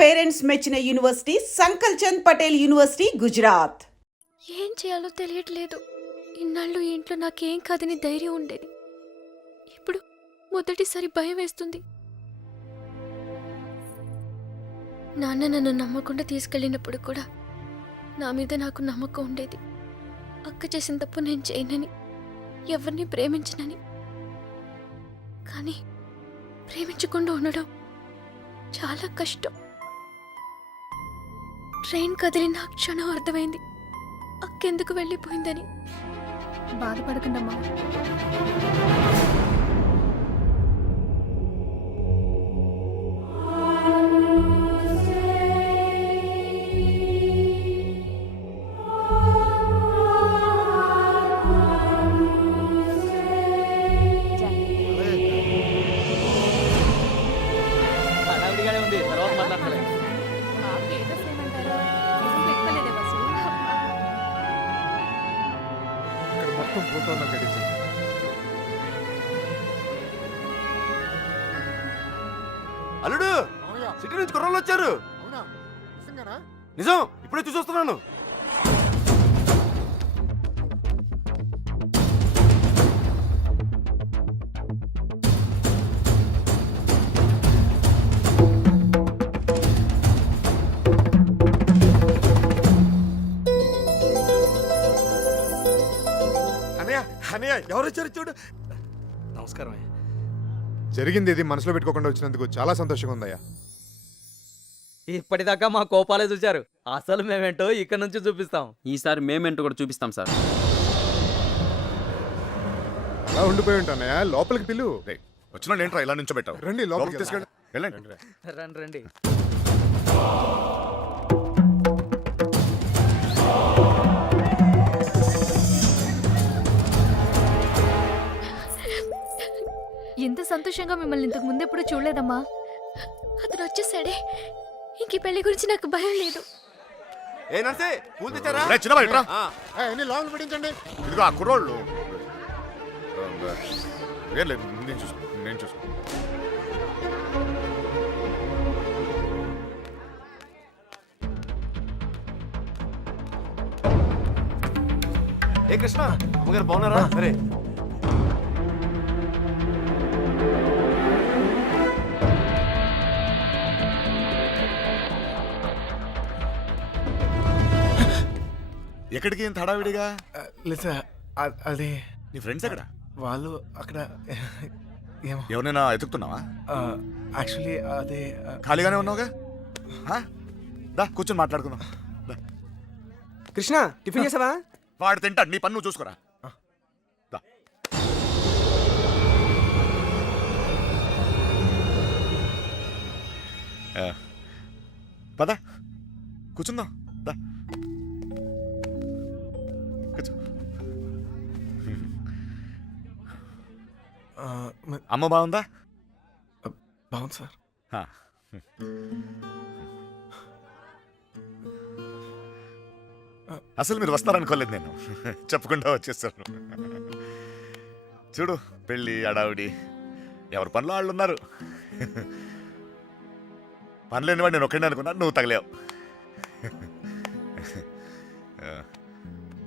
Parents మెచ్చిన university సంకల్ Chand Patel university, Gujarat. ఏం చేయాలో తెలియట్లేదు. ఇన్నాళ్ళు ఈ ఇంట్లో నాకేం కాదని ధైర్యం ఉండేది. ఇప్పుడు మొదటిసారి భయం వేస్తుంది. నాన్న నన్ను నమ్మకుండా తీసుకెళ్ళినప్పుడు కూడా నా మీద నాకు నమ్మకం ఉండేది. అక్క చేసిన తప్పు నేను చేయనని, ఎవరిని ప్రేమించనని. కానీ ప్రేమించకుండా ఉండడం చాలా కష్టం. ట్రైన్ కదిలిన క్షణం అర్థమైంది అక్కెందుకు వెళ్ళిపోయిందని. బాధపడకండమ్మా. అల్లుడు, సిటీ నుంచి కుర్రోళ్ళు వచ్చారు. నిజం, ఇప్పుడే చూసొస్తున్నాను. ఎవరు వచ్చారు చూడు. నమస్కారం. జరిగింది ఇది మనసులో పెట్టుకోకుండా వచ్చినందుకు చాలా సంతోషంగా ఉందయ్యా. ఇప్పటిదాకా మా కోపాలే చూశారు, అసలు మేమేంటో ఇక్కడ నుంచి చూపిస్తాం. ఈసారి మేమేంటో కూడా చూపిస్తాం సార్. అలా ఉండిపోయి ఉంటానయ్యా, లోపలికి పిలు. వచ్చిన ఏంట్రా ఇలా నుంచో పెట్టావు? రండి లోపలికి తీసుకెళ్ళి. రండి రండి. ఎంత సంతోషంగా మిమ్మల్ని ఇంతకు ముందు ఎప్పుడు చూడలేదమ్మా. అతను వచ్చేసాడే, ఇంక ఈ పెళ్లి గురించి నాకు భయం లేదు. ఏ నర్సే, పూలు తెచ్చారా? లాంగ్ పెట్టించండి. ఇదిగో ఆ కుర్రోళ్ళు. ఏం లేదు, నేను చూసుకో. ఏ కృష్ణ, అమ్మగారు బాగున్నారా? సరే. ఎక్కడికి ఇంత హడావిడిగా? లేదా అది నీ ఫ్రెండ్స్ ఎక్కడ? వాళ్ళు అక్కడ ఎవరైనా ఎతుకుతున్నావా? యాక్చువల్లీ అదే ఖాళీగానే ఉన్నావుగా, దా కూర్చొని మాట్లాడుకుందాం. కృష్ణ, టిఫిన్ చేసావా? వాడు తింటాడు, నీ పన్ను చూసుకోరా. పద కూర్చుందాం. అమ్మ బాగుందా? బాగుంది సార్. అసలు మీరు వస్తారనుకోలేదు, నేను చెప్పకుండా వచ్చేసాను. చూడు, పెళ్ళి అడావిడి, ఎవరి పనిలో వాళ్ళు ఉన్నారు. పని లేనివాడు నేను ఒక్కడే అనుకున్నా, నువ్వు తగలేవు.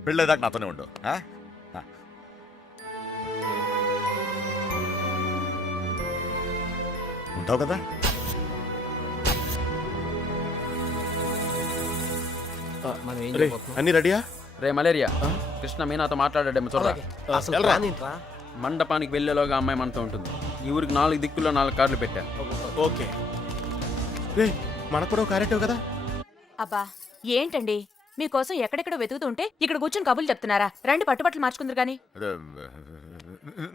పెళ్ళేదాకా నాతోనే ఉండు. ఉంటావు కదా? అన్ని రెడీయా? రే మలేరియా, కృష్ణ మీనాతో మాట్లాడాడేమో చూడరా. మండపానికి వెళ్ళేలోగా అమ్మాయి మనతో ఉంటుంది. ఈ ఊరికి 4 దిక్కుల్లో 4 కార్లు పెట్టా. ఓకే. రే, మనకు కూడా కారెట్టావు కదా? అబ్బా ఏంటండి, మీకోసం ఎక్కడెక్కడ వెతుకుతుంటే ఇక్కడ కూర్చొని కబుర్లు చెప్తున్నారా? రండి, పట్టుబట్టలు మార్చుకుందరు గాని.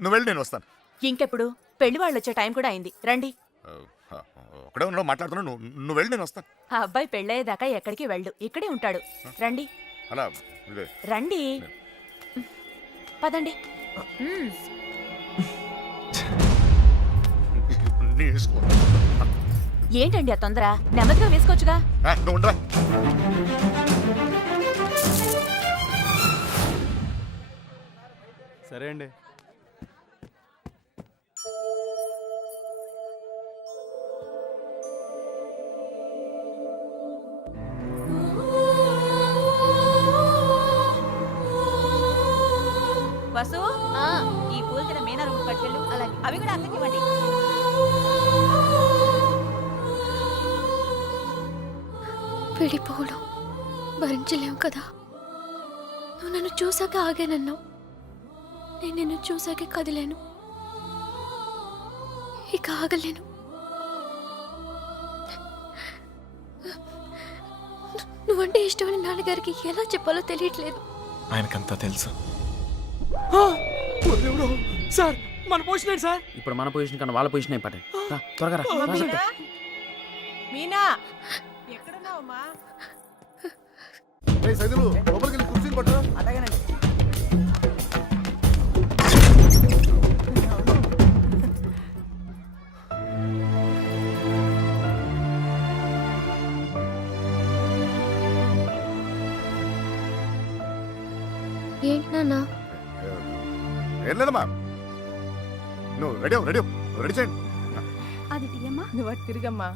నువ్వు వెళ్ళి నేను వస్తాను. ఇంకెప్పుడు? పెళ్లి వాళ్ళు వచ్చే టైం కూడా అయింది, రండి. ఒకడే ఉన్నావు, మాట్లాడుతున్నావు. నువ్వు వెళ్ళి నేను వస్తాను. ఆ అబ్బాయి పెళ్ళయ్యేదాకా ఎక్కడికి వెళ్ళు, ఇక్కడే ఉంటాడు. రండి. అలా రండి, పదండి. ఏంటండి ఆ తొందర? నెమ్మదిగా వేసుకోవచ్చుగా. సరే అండి. వాసు ఈ పూలు తిన మీనా రూమ్ కట్టుకెళ్ళు అలాగే అవి కూడా అక్కడికి ఇవ్వండి. విడిపోవడం భరించలేవు కదా. నువ్వు నన్ను చూసాక ఆగానన్నావు, నేను నిన్ను చూసాకే కదిలేను. ఇక ఆగలేను. నువ్వంటే ఇష్టమని నాన్నగారికి ఎలా చెప్పాలో తెలియట్లేదు. ఆయనకంతా తెలుసు. సార్ మన పోషన్ సార్. ఇప్పుడు మన పొజిషన్ కన్నా వాళ్ళ పొజిషన్ అయిపోతాయి. త్వరగా రా, రా చెప్తా. మీనా ఎక్కడున్నావమ్మా? సైదులు లోపలికి వెళ్ళి కుర్చీని పట్టరా. ఏంటి నాన్న? ఏం లేదమ్మా, నువ్వు రెడీ చేయండి. అది టీయమ్మా. నువ్వు అటు తిరిగమ్మా.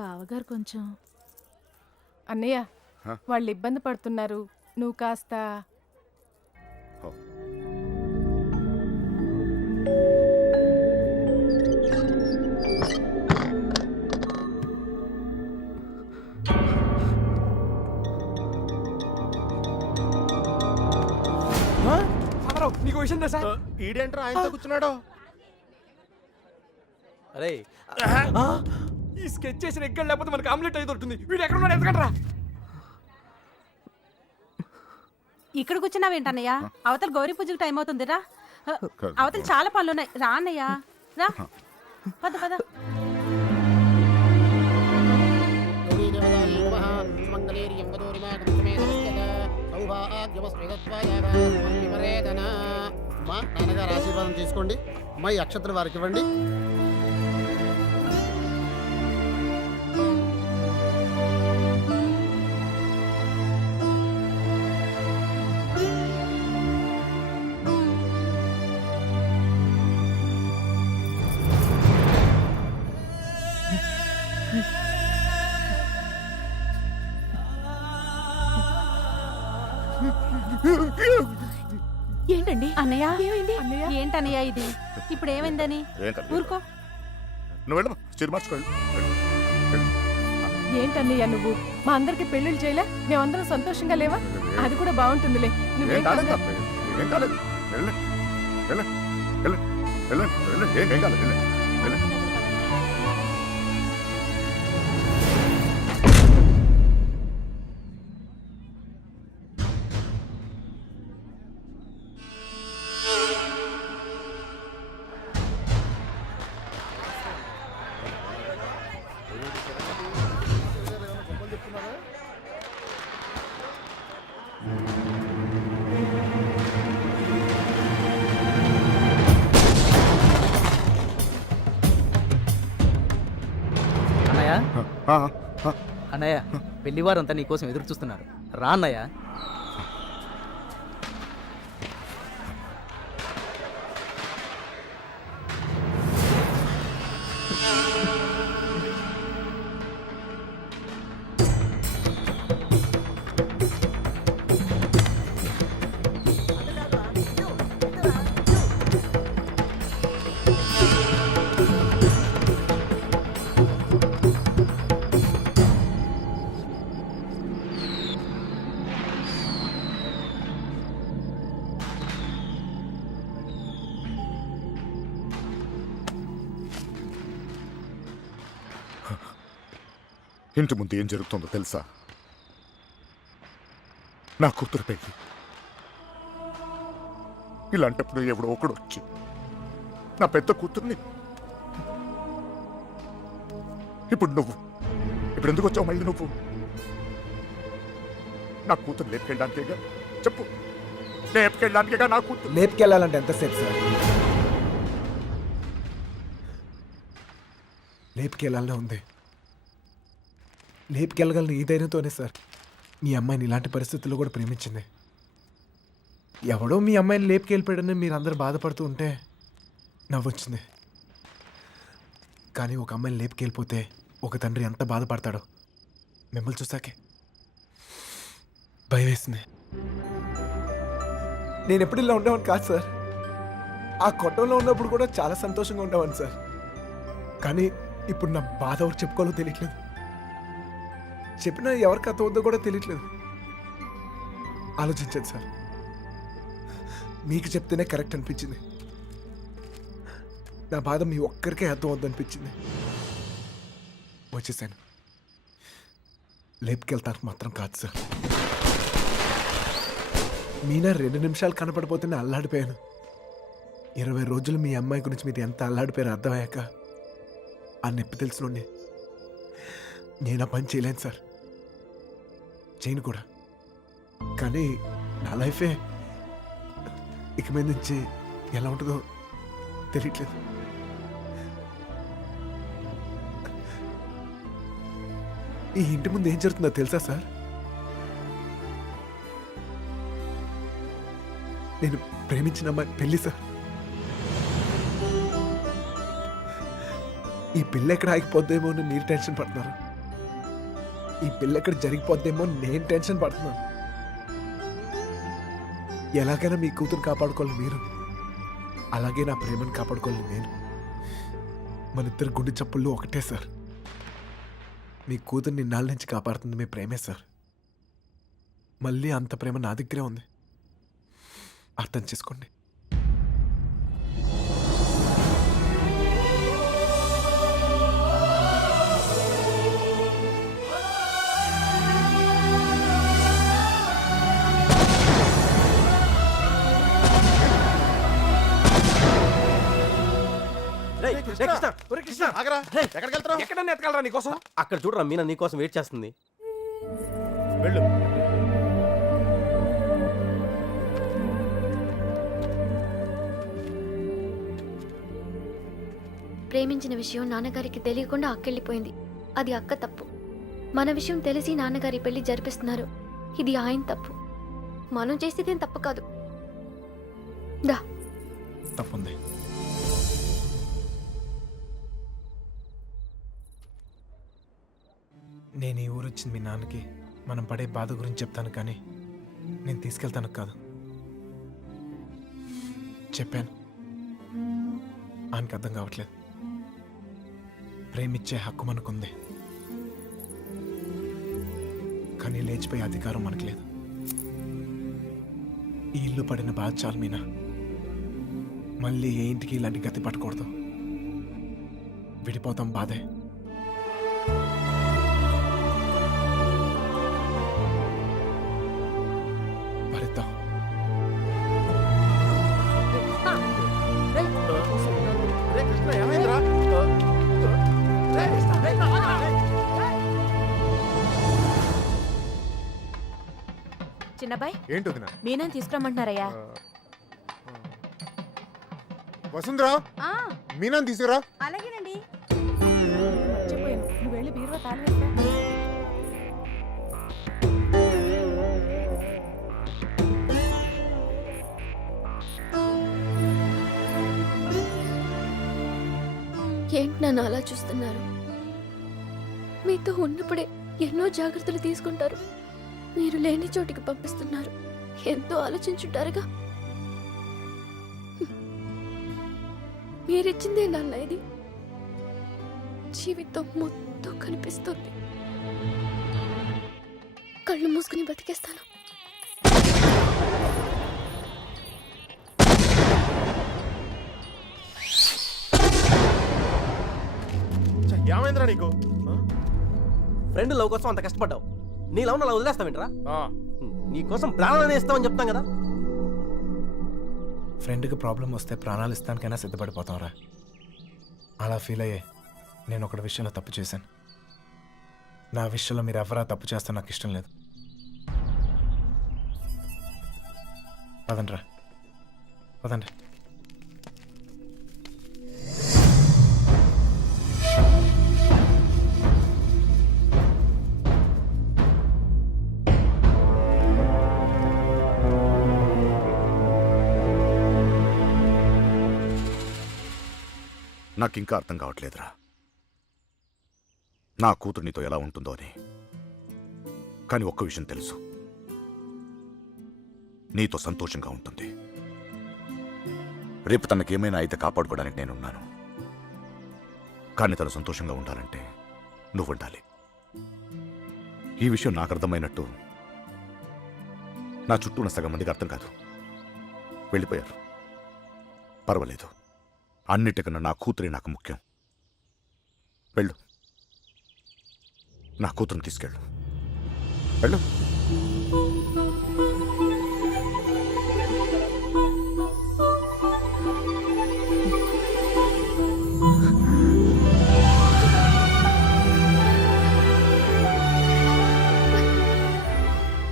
బావగారు కొంచెం అన్నయ్య హ? వాళ్ళు ఇబ్బంది పడుతున్నారు, నువ్వు కాస్త నీకు విషయం సార్. ఈడేంట్రా ఆయనతో కూర్చున్నాడు. అరే ఈ స్కెచ్ చేసిన ఎక్కడ లేకపోతే మనకి ఆమ్లెట్ అయి దొరుకుతుంది. వీడు ఎక్కడ ఉన్నాడు ఎదగట్రా. ఇక్కడ కూర్చున్నావేంటన్నయ్య? అవతల గౌరీ పూజకి టైం అవుతుంది రా. అవతల చాలా పనులు ఉన్నాయి, రా అన్నయ్య రా. పద పద. మా నాన్నగారు ఆశీర్వాదం తీసుకోండి. మా ఈ అక్షతలు వారికి ఇవ్వండి. ఏంటండి అన్నయ్య? ఏమైంది అన్నయ్య? ఏంటన్నయ్య ఇది? ఇప్పుడు ఏమైందని? ఊరుకో. నువ్వు వెళ్ళమ్మా, చీర మార్చుకోండి. ఏంటన్నయ్య నువ్వు మా అందరికి పెళ్లిళ్ళు చేయలే? మేమందరం సంతోషంగా లేవా? అది కూడా బాగుంటుందిలే. నువ్వేం ఏం కాలేదు, కంగారు- ఏం కాలేదు. వెళ్ళండి, వెళ్ళండి, వెళ్ళండి, వెళ్ళండి, వెళ్ళండి. ఏం కాలేదు, వెళ్ళండి, వెళ్ళండి. అన్నయ్య, ఆ, ఆ, అన్నయ్య, పెళ్లివారంతా నీకోసం ఎదురు చూస్తున్నారు. రా అన్నయ్య. ఇంటి ముందు ఏం జరుగుతుందో తెలుసా? నా కూతురు పెళ్ళి. ఇలాంటప్పుడు ఎవడో ఒకడు వచ్చి నా పెద్ద కూతుర్ని, ఇప్పుడు నువ్వు, ఇప్పుడు ఎందుకు వచ్చావు మళ్ళీ నువ్వు? నా కూతురు లేపుకెళ్ళడానికేగా? చెప్పు, లేపుకెళ్ళడానికేగా నా కూతురు? లేపుకెళ్ళాలంటే ఎంతసేపు సార్? లేపుకెళ్ళాలనే ఉంది. లేపుకెళ్ళగలను ఈ ధైర్యంతోనే సార్ మీ అమ్మాయిని ఇలాంటి పరిస్థితుల్లో కూడా ప్రేమించింది. ఎవడో మీ అమ్మాయిని లేపుకెళ్ళిపోయాడని మీరు అందరు బాధపడుతూ ఉంటే నవ్వొచ్చింది. కానీ ఒక అమ్మాయిని లేపుకెళ్ళిపోతే ఒక తండ్రి ఎంత బాధపడతాడో మిమ్మల్ని చూసాకే భయం వేసింది. నేను ఎప్పుడు ఇలా ఉండేవాడిని కాదు సార్. ఆ కొట్టంలో ఉన్నప్పుడు కూడా చాలా సంతోషంగా ఉండేవాడిని సార్. కానీ ఇప్పుడు నా బాధ ఎవరు చెప్పుకోవాలో తెలియట్లేదు. చెప్పినా ఎవరికి అర్థమవుతుందో కూడా తెలియట్లేదు. ఆలోచించండి సార్. మీకు చెప్తేనే కరెక్ట్ అనిపించింది. నా బాధ మీ ఒక్కరికే అర్థం అవుద్దనిపించింది. వచ్చేసాను. లేపుకెళ్తానికి మాత్రం కాదు సార్. మీనా 2 నిమిషాలు కనపడిపోతేనే అల్లాడిపోయాను. 20 రోజులు మీ అమ్మాయి గురించి మీరు ఎంత అల్లాడిపోయారో అర్థమయ్యాక ఆ నొప్పి తెలుసునండి. నేను ఆ పని చేయలేను సార్, చేయను కూడా. కానీ నా లైఫే ఇక మీద నుంచి ఎలా ఉంటుందో తెలియట్లేదు. ఈ ఇంటి ముందు ఏం జరుగుతుందో తెలుసా సార్? నేను ప్రేమించిన అమ్మాయి పెళ్లి సార్. ఈ పిల్ల ఎక్కడ ఆగిపోద్దేమో అని మీరు టెన్షన్ పడుతున్నారు. ఈ పిల్ల ఎక్కడ జరిగిపోద్దేమో నేను టెన్షన్ పడుతున్నాను. ఎలాగైనా మీ కూతురు కాపాడుకోవాలి మీరు, అలాగే నా ప్రేమను కాపాడుకోవాలి నేను. మన ఇద్దరు గుండె చప్పుళ్ళు ఒకటే సార్. మీ కూతుర్ని ఇన్నాళ్ళ నుంచి కాపాడుతుంది మీ ప్రేమే సార్. మళ్ళీ అంత ప్రేమ నా దగ్గరే ఉంది, అర్థం చేసుకోండి. ఒరే కృష్ణ, ఆగరా, ఎక్కడికి వెళ్తున్నావు? ఎక్కడన్నా ఎతకాలరా నీకోసం? అక్కడ చూడరా మీనా నీకోసం వెయిట్ చేస్తుంది. వెళ్ళు. ప్రేమించిన విషయం నాన్నగారికి తెలియకుండా అక్కెళ్ళిపోయింది. అది అక్క తప్పు. మన విషయం తెలిసి నాన్నగారి పెళ్లి జరిపిస్తున్నారు. ఇది ఆయన తప్పు. మనం చేసేదేం తప్పు కాదు. దా. తప్పుంది. నేను ఈ ఊరు వచ్చింది మీ నాన్నకి మనం పడే బాధ గురించి చెప్తాను, కానీ నేను తీసుకెళ్తాను కాదు. చెప్పాను, ఆయనకి అర్థం కావట్లేదు. ప్రేమిచ్చే హక్కు మనకుంది, కానీ లేచిపోయే అధికారం మనకు లేదు. ఈ ఇల్లు పడిన బాధ చాలు మీనా. మళ్ళీ ఏ ఇంటికి ఇలాంటి గతి పట్టకూడదు. విడిపోతాం, బాధే. భరిద్దాం. రే కృష్ణ, ఏమైందిరా? రే కృష్ణ, రే. చిన్నబాయ్, ఏంటి వదినా? మీనాని తీసుకురమ్మంటున్నారయ్యా. వసుంధరా, మీనాన్ని తీసుకురా. అలాగేనండి. మర్చిపోయాను, నువ్వు వెళ్ళి బీరువా తాళం వేస్తా. ఏంటి నన్ను అలా చూస్తున్నారు? మీతో ఉన్నప్పుడే ఎన్నో జాగ్రత్తలు తీసుకుంటారు. మీరు లేని చోటికి పంపిస్తున్నారు. ఎంతో ఆలోచించుంటారుగా. మీరిచ్చిందే నాన్న ఇది. జీవితం మొత్తం కనిపిస్తుంది. కళ్ళు మూసుకుని బతికేస్తాను. ఏమైందిరా నీకు? ఫ్రెండ్ లవ్ కోసం అంత కష్టపడ్డావు. నీ లవ్ అలా వదిలేస్తావేంట్రా? నీకోసం ప్రాణాలు ఇస్తామని చెప్తాం కదా. ఫ్రెండ్కి ప్రాబ్లం వస్తే ప్రాణాలు ఇస్తానికైనా సిద్ధపడిపోతాంరా. అలా ఫీల్ అయ్యే నేను ఒకటి విషయంలో తప్పు చేశాను. నా విషయంలో మీరు ఎవరా తప్పు చేస్తే నాకు ఇష్టం లేదు. పదండ్రా, పదండి. నాకు ఇంకా అర్థం కావట్లేదురా. నా కూతురు నీతో ఎలా ఉంటుందో అని. కానీ ఒక్క విషయం తెలుసు, నీతో సంతోషంగా ఉంటుంది. రేపు తనకేమైనా అయితే కాపాడుకోవడానికి నేనున్నాను. కానీ తను సంతోషంగా ఉండాలంటే నువ్వు ఉండాలి. ఈ విషయం నాకు అర్థమైనట్టు నా చుట్టూ ఉన్న సగం మందికి అర్థం కాదు. వెళ్ళిపోయారు. పర్వాలేదు, అన్నిటికన్నా నా కూతురే నాకు ముఖ్యం. వెళ్ళు, నా కూతురుని తీసుకెళ్ళు. వెళ్ళు.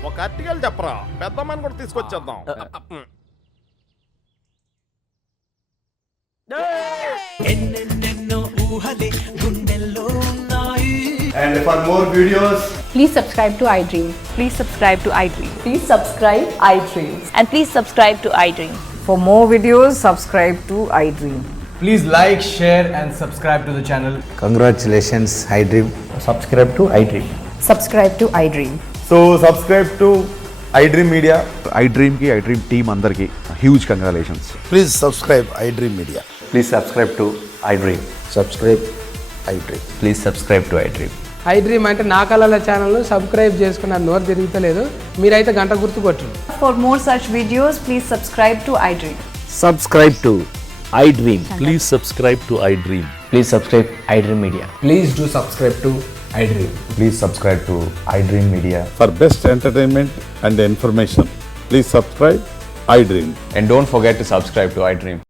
ఒక అట్టికలు చెప్పరా, పెద్దమ్మని కూడా తీసుకొచ్చేద్దాం. And for more videos, Please subscribe to iDream. Please subscribe to iDream. Please subscribe iDream. And please subscribe to iDream. For more videos, subscribe to iDream. please like, share, and subscribe to the channel. Congratulations iDream. Subscribe to iDream. Subscribe to iDream. So subscribe to iDream Media. iDream ki iDream team andarki huge congratulations. Please subscribe iDream media. Please subscribe to iDream. Subscribe iDream. Please subscribe to iDream. iDream అంటే నా కళల channel subscribe చేసుకున్న నోరు తిరుగుతలేదు. మీరైతే గంట గుర్తు కొట్టండి. For more such videos, please subscribe to iDream. Subscribe to iDream. Please subscribe to iDream. Please subscribe iDream media. Please do subscribe to iDream. Please subscribe to iDream Media. For best entertainment and information please subscribe iDream. And don't forget to subscribe to iDream.